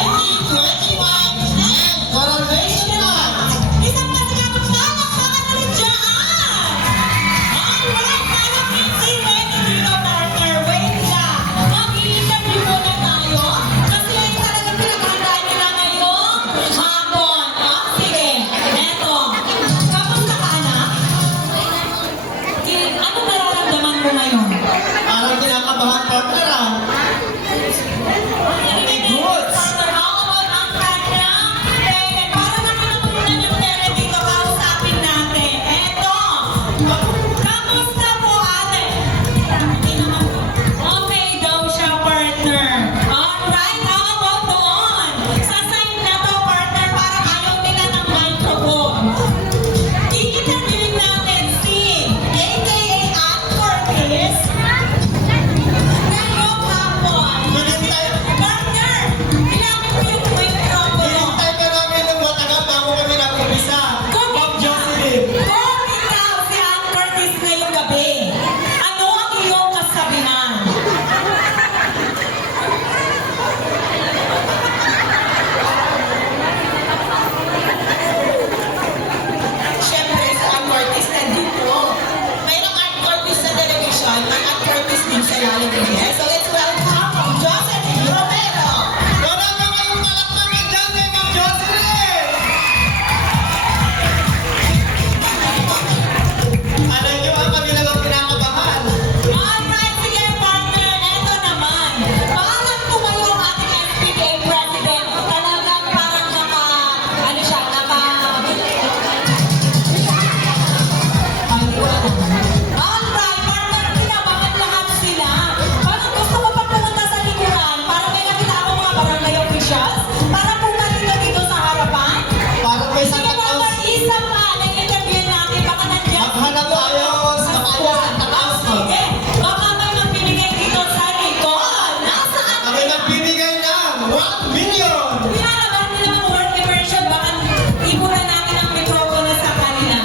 2021 and Coronation Night. Isang masigabong palakpakan ulit dyan! Alright, malapit si Wendy dito, partner. Wait lang. Mag-i-interview muna tayo. Kasi ay talagang pinaghandaan nila ngayong hapon. Sige, eto. Kamusta ka, anak? Anong nararamdaman mo ngayon? Parang kinakabahan, partner ah. Partner, how about ang kanyang tere? Para naman napunan yung tere dito, kausapin natin. Eto, kamusta po ate? Okay daw siya, partner. Alright, how about doon? Sa side na to, partner, parang ayaw nila ng microphone. I-interviewin natin si aka Ann Cortez. Ngayong hapon. Partner, kailangan mo yung microphone. Hintay ka namin ng matagal bago kami nag-umpisa. Ma'am Jocelyn. Kung ikaw si Ann Curtis ngayong gabi, ano ang iyong kasabihan? Siyempre, si Ann Curtis nandito. Mayroong Ann Curtis sa television, may Ann Curtis din sa reality. So let's welcome Jocelyn Romero. Wala na kayong palakpakan dyan kay Ma'am Jocelyn. Alam niyo ba, kami lang ang kinakabahan. Alright, sige partner, eto naman. Parang tumayo ang ating SPDA President. Talagang parang ano siya, Alright, partner, kinabahan lahat sila. Parang gusto ko pa pumunta sa likuran. Parang may nakita ako mga barangay officials. Parang pumunta dito sa harapan. Parang may Sige Santa naman, Claus. isa pa, nag-interview natin. Baka nandiyan. Maghanap tayo sa kanya Santa Claus. Sige, baka may magbibigay dito sa likod. Nasaan? Kami nagbibigay ng 1 million. Pinalaban nila mga work immersion, baka ipunan natin ang mikropono sa kanila.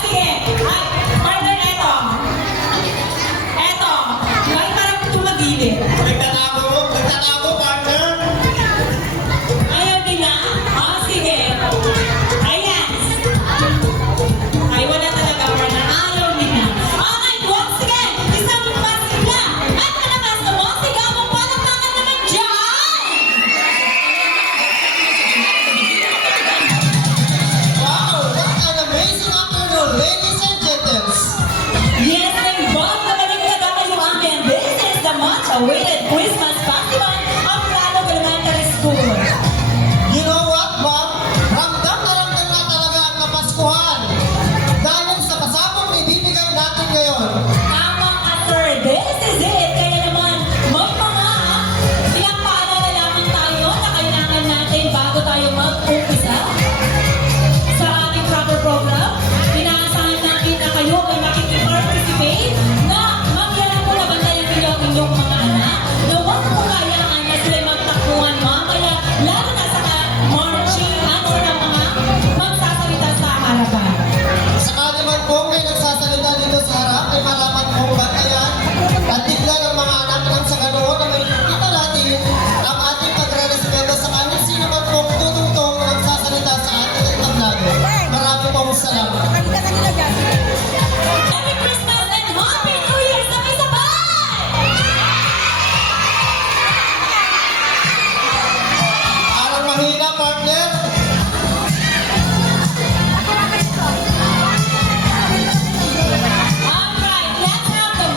Sige. Ay, partner, eto. Eto. Bakit parang tumagilid? Nagtatago, partner. Ayaw nila? Sige. Ayan. Ay, wala talaga, partner. Ayaw nila. Alright, once again, isang masigla. At malakas na mo, sigabong palakpakan naman dyan! Wow, what an amazing afternoon, ladies and gentlemen. Yes, and Bob, nabalik na tayo amin. This is the much-awaited Christmas Festival of Lanog Elementary School. You know what, Ma'am? Ramdam na talaga ang kapaskuhan. Dahil sa pasabog ibibigay natin ngayon. Tama ka, sir. This is it. Kaya naman, may mga ilang paalala lamang tayo na kailangan natin bago tayo mag-umpisa sa ating proper program. Inaasahan natin na kayo ay makikipag-participate na magyalang po na bantayan ninyo ang inyong mga anak na huwag po kayaan na sila magtakbuhan mamaya, lalo na sa marching at sa mga magsasalita sa harapan. Sakali man po may nagsasalita dito sa harap, ay malaman kong batayan at tignan ang mga anak ng sa ganoon na may kita natin ang ating pagre-respeto sa kanil sino man po tutungtong magsasalita sa ating entablado. Marami pong salamat. Merry Christmas and Happy New Year! Sabay-sabay! Parang mahina, partner. Alright, let's have the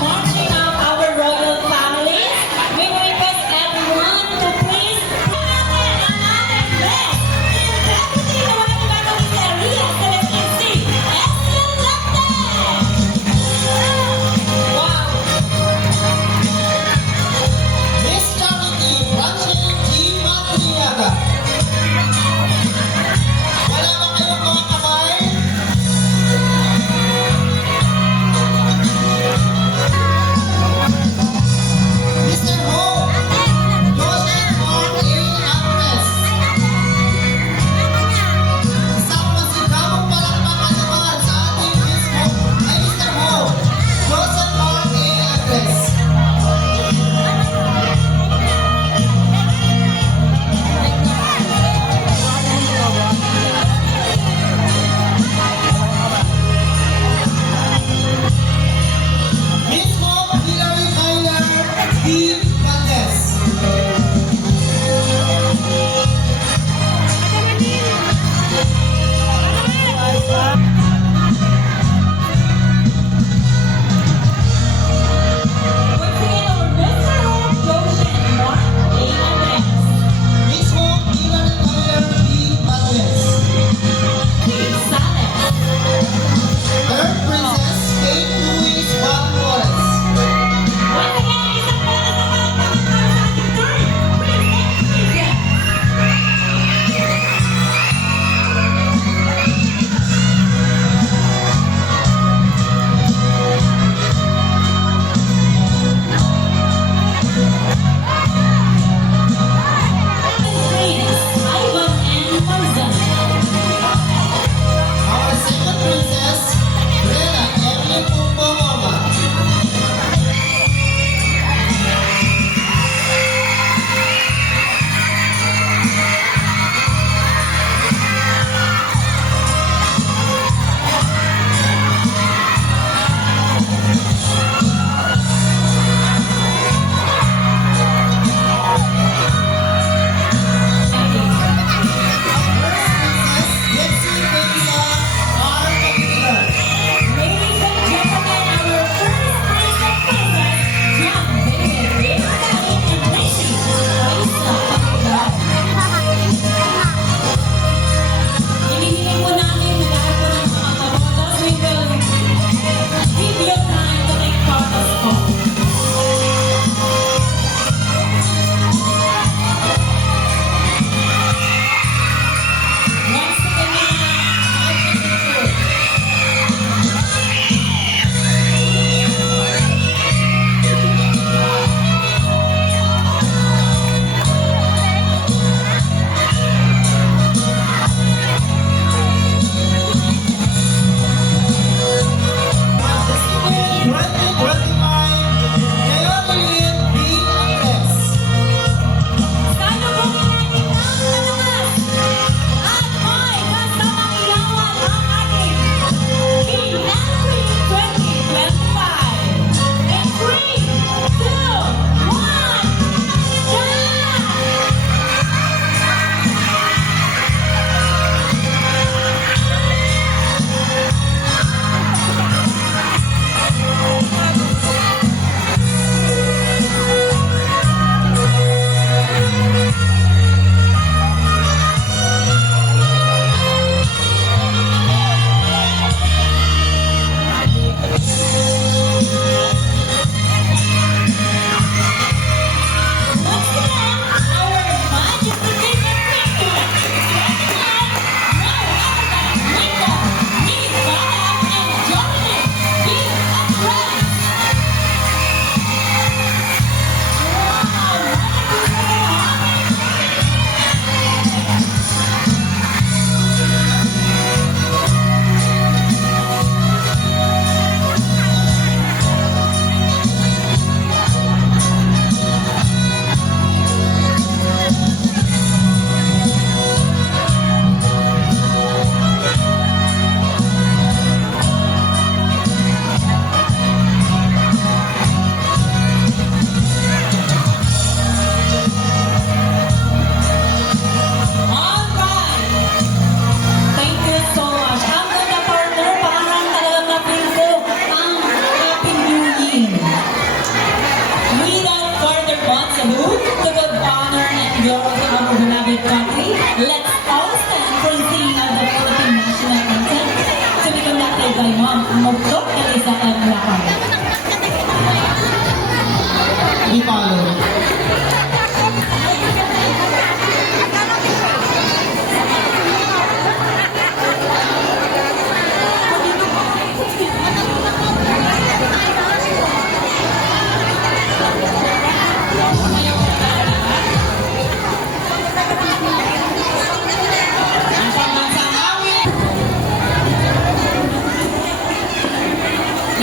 be followed.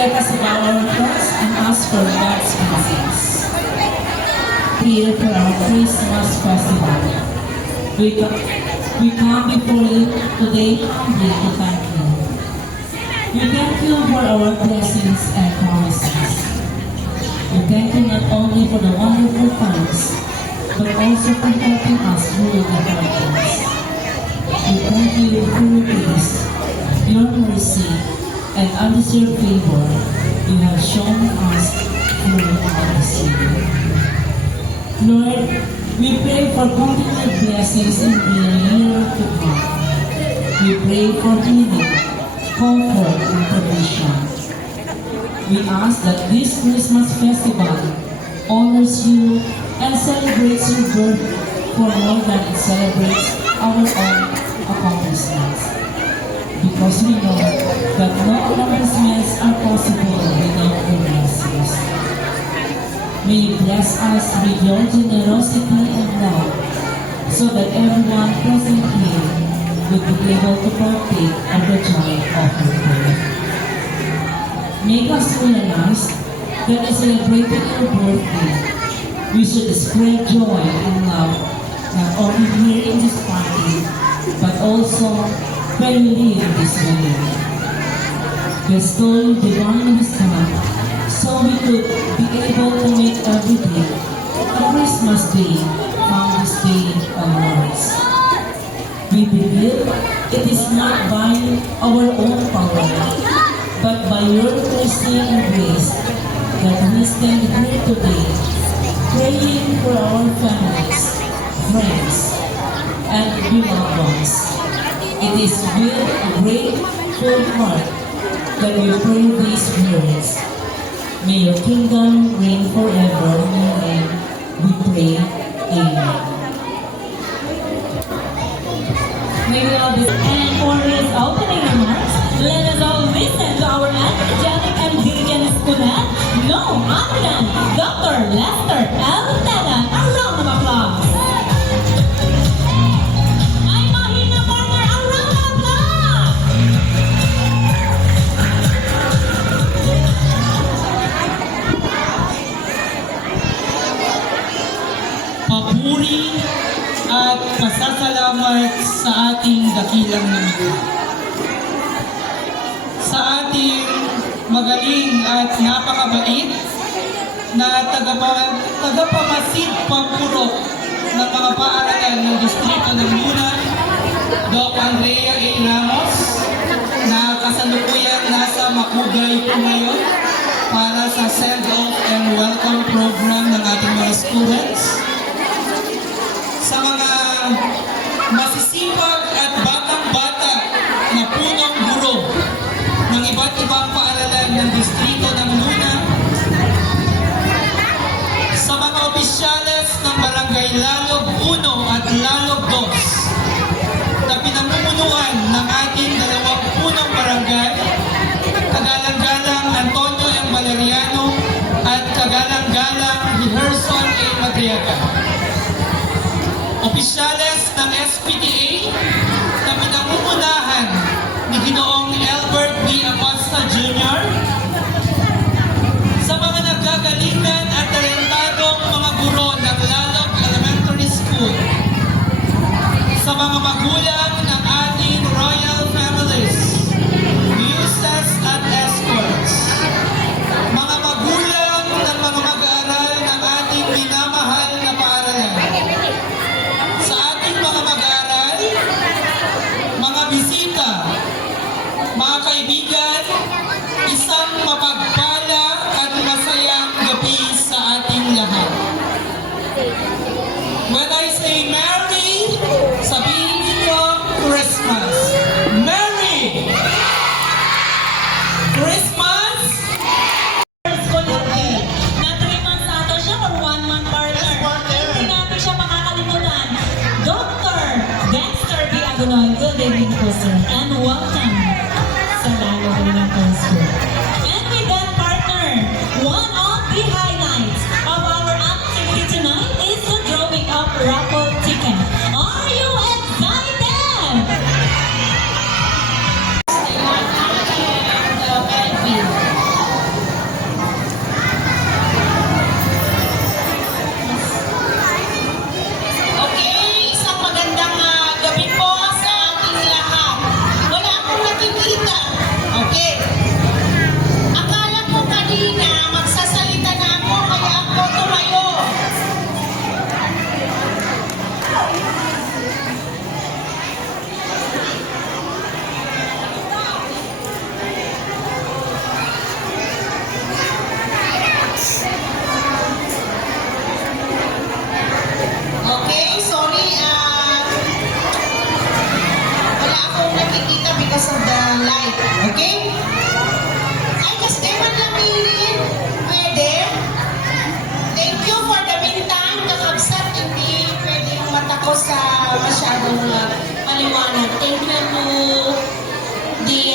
Let us bow our hearts and ask for God's blessings. Here for our Christmas festival. We come before you today humbly to thank you. We thank you for our blessings and promises. We thank you not only for the wonderful times, but also for helping us through the hard times. We thank you for your grace, your mercy, and undeserved favor you have shown us through our Savior. Lord, we pray for continued blessings in the year to come. We pray for healing, comfort, and provision. We ask that this Christmas festival honors you and celebrates your birth for more than it celebrates our own accomplishments. Because we know that no accomplishments are possible without your blessings. May you bless us with your generosity and love, so that everyone present here would be able to partake of the joy of your birth. Make us realize that in celebrating your birthday, we should spread joy and love, not only here in this party, but also when we leave this world. Bestow divine wisdom so we could be able to make every day a Christmas day from this day onwards. We believe it is not by our own power, but by your mercy and grace that we stand here today, praying for our families, friends, and beloved ones. It is with a grateful heart that we pray these words. May your kingdom reign forever in your name. We pray. Amen. May we all be and for his opening remarks, let us all listen to our energetic and diligent student, no other than Dr. Lester L. Tedan. A round of applause. Ay, mahina partner, a round of applause. Papuri at pasasalamat sa ating dakilang namita. Sa ating magaling at napakabait na tagapamasid pampurok ng mga paaralan ng Distrito ng Luna, Doc Andrea A. Ramos, na kasalukuyan nasa Makugay po ngayon para sa send-off and welcome program ng ating mga students. Sa mga masisipag at batang-bata na punong guro ng iba't ibang paaralan ng Distrito ng Luna, sa mga opisyales ng Barangay Lalog 1 at Lalog 2 na pinamumunuan ng ating 20 barangay, Kagalang-galang Antonio M. Valeriano at Kagalang-galang Rehearsal A. Madriaga. Opisyales ng SPTA na pinamumunahan ni Ginoong Albert D. Acosta Jr., sa mga nagagalingan at talentadong mga guro ng Lalog Elementary School, sa mga magulang ng ating royal families, muses at escorts, mga magulang ng mga mag-aaral ng ating minamahal na paaralan, sa ating mga mag-aaral din po, sir. And welcome sa Lalo Elementary School. And with that, partner, one of the highlights of our activity tonight is the drawing of raffle ticket. Are you excited? Okay, isang magandang gabi po sa ating lahat. Wala akong nakikita. Okay. Akala ko kanina magsasalita na ako kaya ako tumayo. Okay, sorry. Wala akong nakikita because of the light. Okay? Ay, kasi man lang milin. Pwede? Thank you for the meantime. Kakabsat, hindi pwede yung mata ko sa masyadong maliwanag. Thank you to the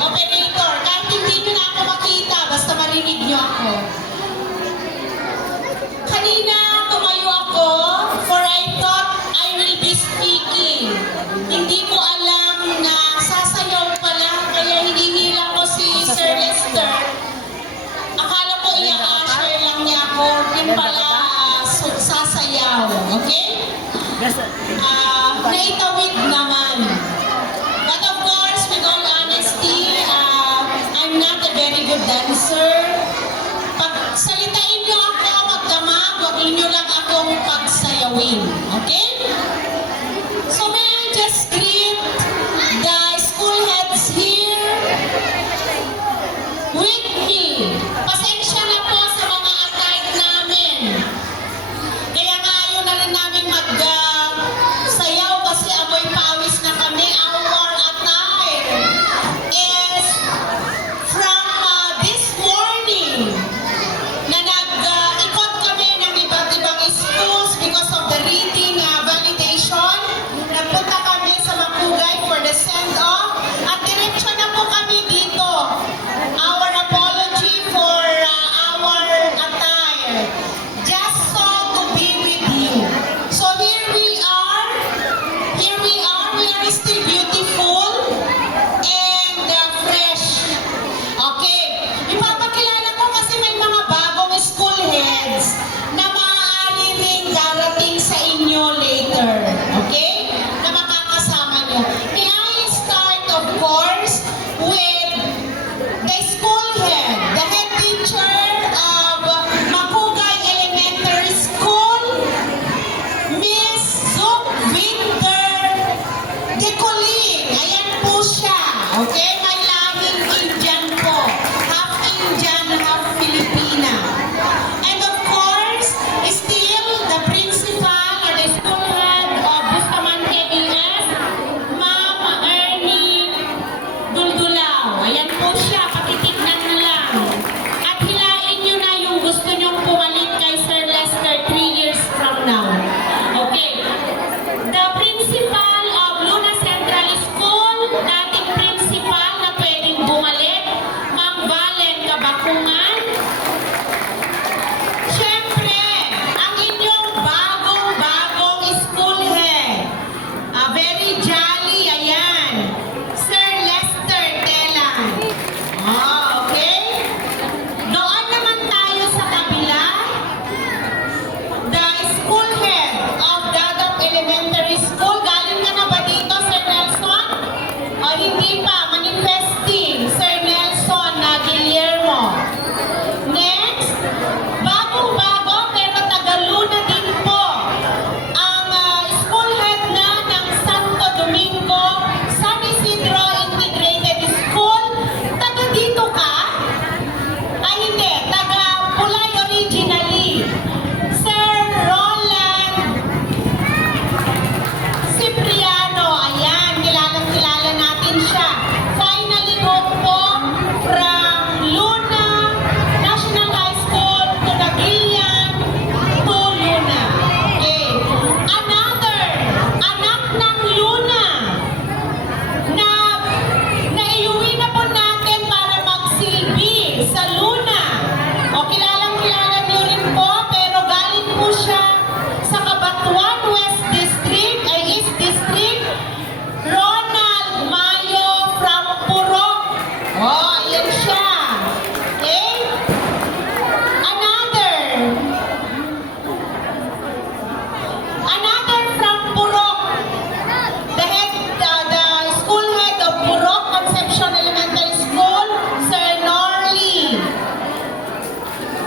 operator. Kahit hindi nyo na ako makita, basta marinig nyo ako. Kanina, tumayo ako for I thought I will be speaking. Hindi ko alam na sasayaw pala, kaya hinihila ko si Sir Lester. Akala ko i-usher lang niya ako, din pala sasayaw. Okay? Naitawid naman. But of course, with all honesty, I'm not a very good dancer. Pag salitain niyo ako magdamag, huwag niyo lang akong pagsayawin. Okay? So may I just greet the school heads here with me. Pasensya na po sa mga attire namin. Kaya nga ayaw na rin namin mag-sayaw kasi amoy pa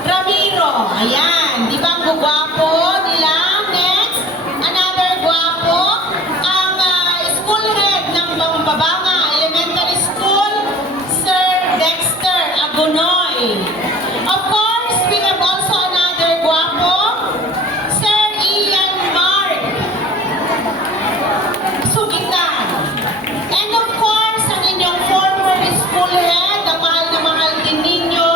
Ramiro. Ayan. Di ba ang gwapo nila? Next, another gwapo. Ang school head ng Bambabanga Elementary School, Sir Dexter Agonoy. Of course, we have also another gwapo, Sir Ian Mark Sugitan. And of course, ang inyong former school head, ang mahal din ninyo,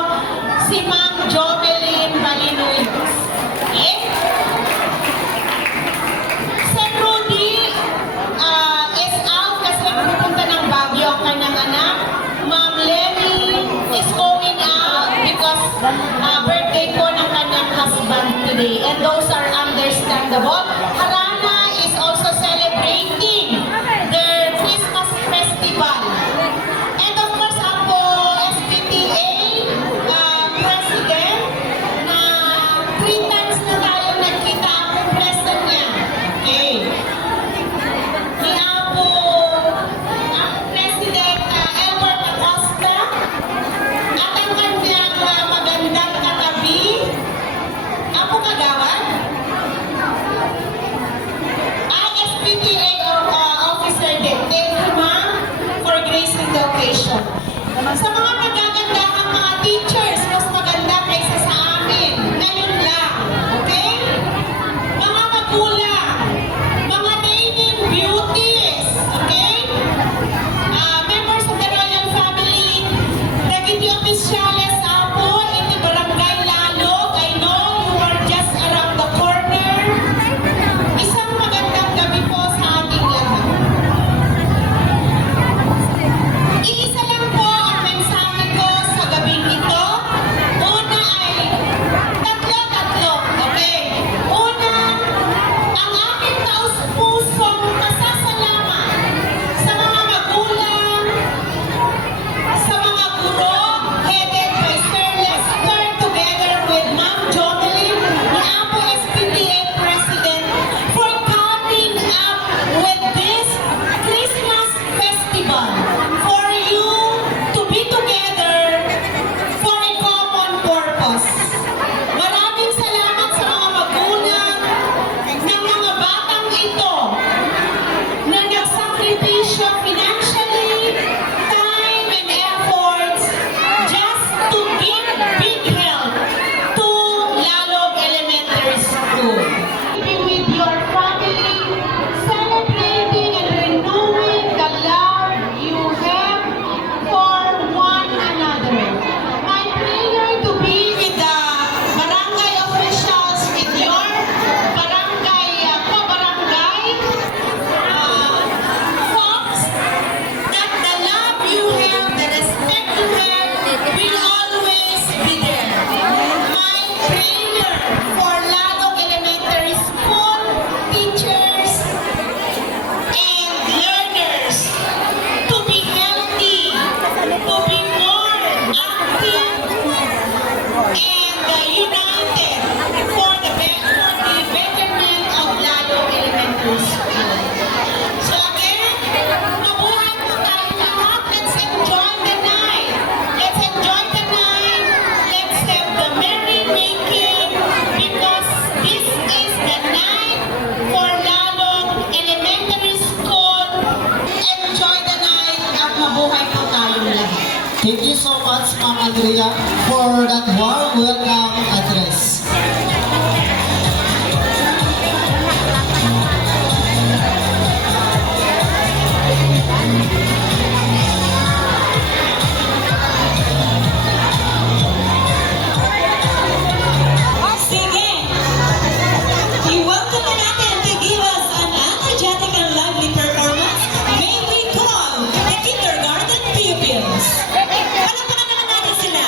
si Ma'am Jovelyn Balinoy. Okay? Sir Rudy is out kasi pupunta ng Baguio ang kanyang anak. Ma'am Lenny is going out because birthday po ng kanyang husband today. And those are understandable. Harana is also celebrating their Christmas festival. And of course, ako, SPTA President, na 3 times na tayo nagkita ako present niya. Okay. Kaya po, President Albert Acosta, at ang kanyang magandang katabi, Apo Kagawad, SPTA officer din. Thank you, ma'am, for gracing the occasion. Sa mga magagandang mga teachers, mas maganda kaysa sa amin. Ngayon lang. Okay? Mga magulang, mga reigning beauties. Okay? Members of the royal family, Dagiti Oficiales, Apo, iti Barangay Lalog. I know you are just around the corner. Isang magandang gabi po sa ating lahat. Iisa lang po ang mensahe ko sa gabing ito. Una ay tatlo. Okay? Una, ang aking taus-pusong pasasalamat sa mga magulang, sa mga guro, headed by Sir Lester, together with Ma'am Jovelyn, ni Apo SPTA President, for coming up with this Christmas festival for you to be together for a common purpose. Maraming salamat sa mga magulang ng mga batang ito na nagsakripisyo financially, time and efforts just to give big help to Lalog Elementary School. Be with your family, celebrating and renewing the love you have for one another. My prayer to be with the barangay officials, with your barangay, co-barangay folks, that the love you have, the respect you have, will always be there. My prayer for Lalog Elementary School teachers and learners to be healthy, to be more active and united for the betterment of Lalog Elementary School. So again, mabuhay po tayo lahat. Let's enjoy the night. Let's enjoy the night. Let's have the merrymaking because this is the night for Lalog Elementary School. Enjoy the night at mabuhay po tayo lahat. Thank you so much, Ma'am Andrea, for that warm welcome address. Sige! I-welcome na natin to give us an energetic and lively performance. May we call the kindergarten pupils. Palakpakan naman natin sila.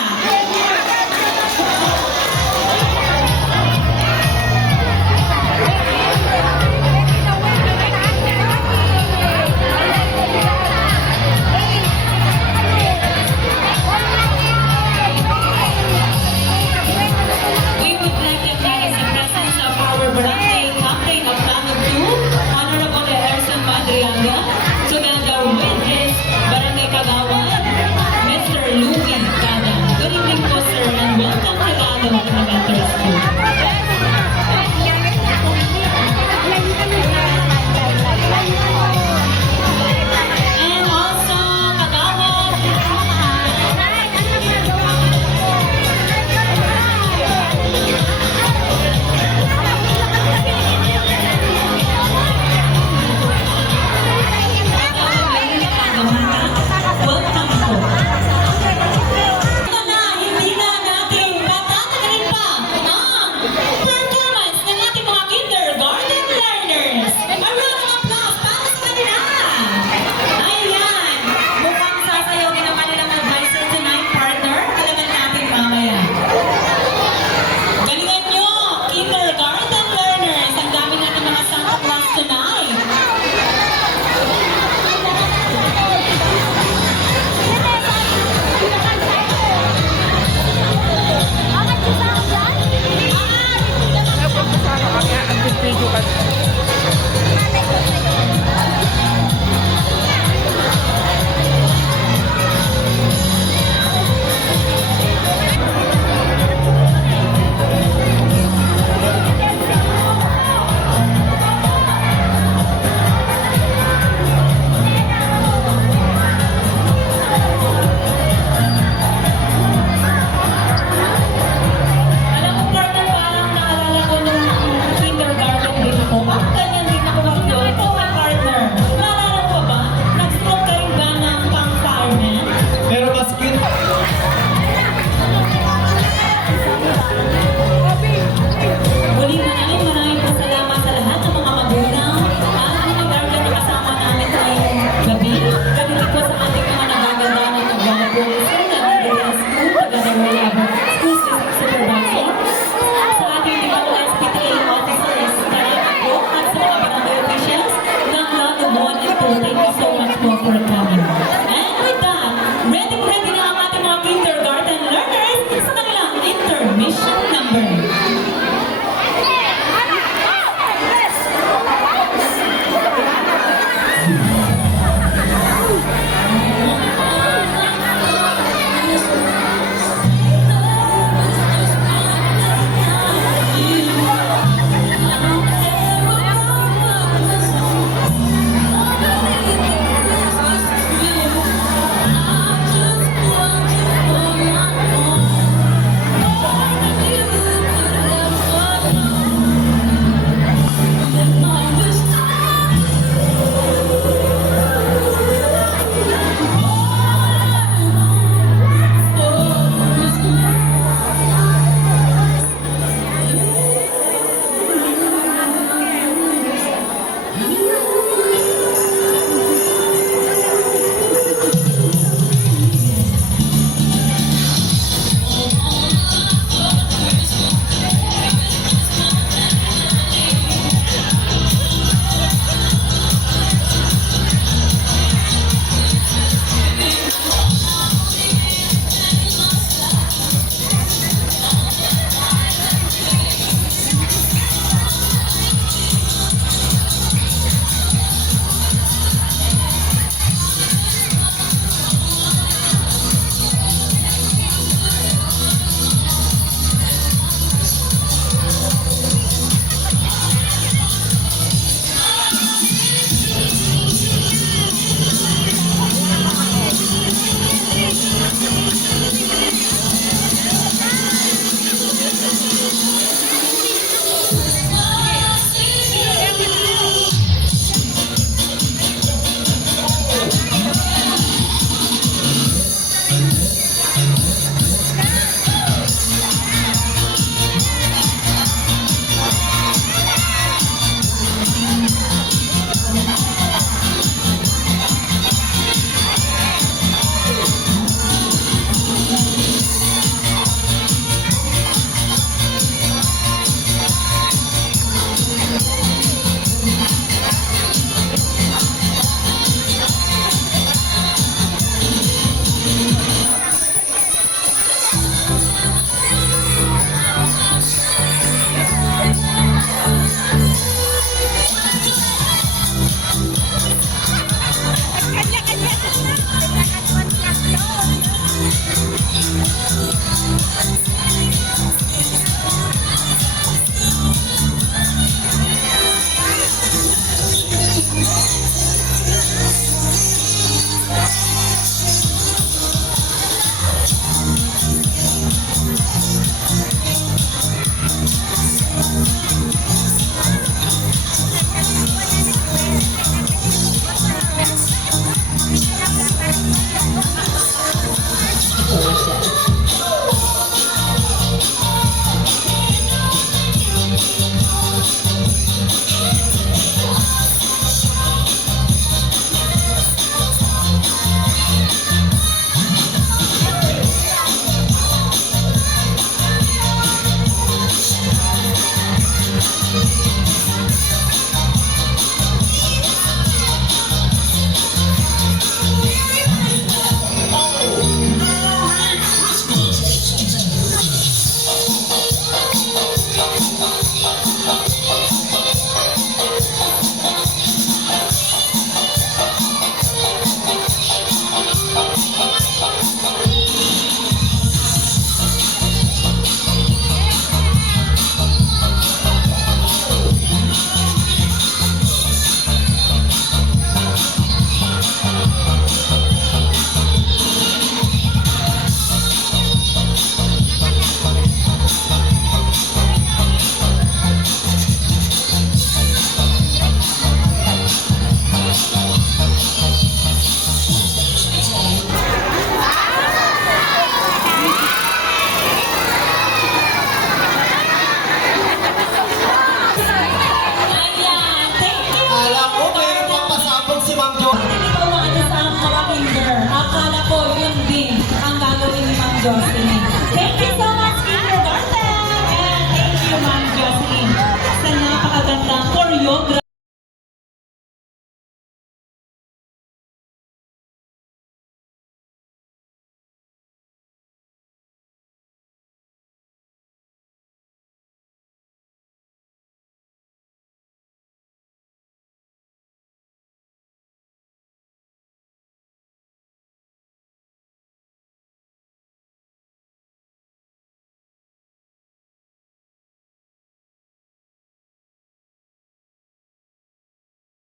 November.